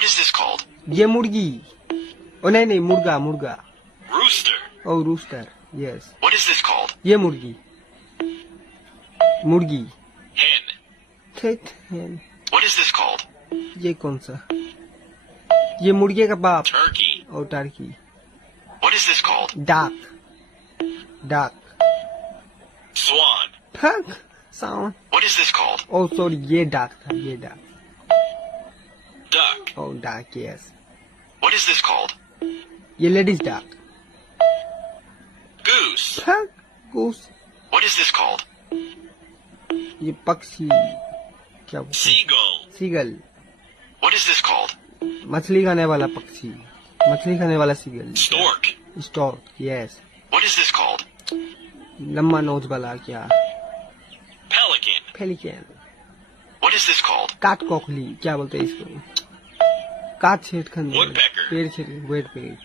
What is this called? ये मुर्गी। ओ नहीं नहीं, मुर्गा मुर्गा। Rooster. Oh rooster, yes. What is this called? ये मुर्गी मुर्गी। Hen. ठीक है। What is this called? ये कौन सा? ये मुर्गे का बाप। Turkey. Oh turkey. What is this called? Duck duck. Swan. ठक sound. What is this called? Oh sorry, ये डाक था, ये duck. Duck. Oh duck, yes. What is this called? ये लेडीज डाक। Goose. ठक goose. What is this called? ये पक्षी क्या बोलते हैं? Seagull. Seagull. What is this called? मछली खाने वाला पक्षी, मछली खाने वाला seagull. Stork. Stork, yes. What is this called? लंबा नोज वाला क्या? Pelican. Pelican. What is this called? काट कोखली क्या बोलते हैं इसको? काट छेद खन। Woodpecker. पेड़ छेद, वेट पेड़।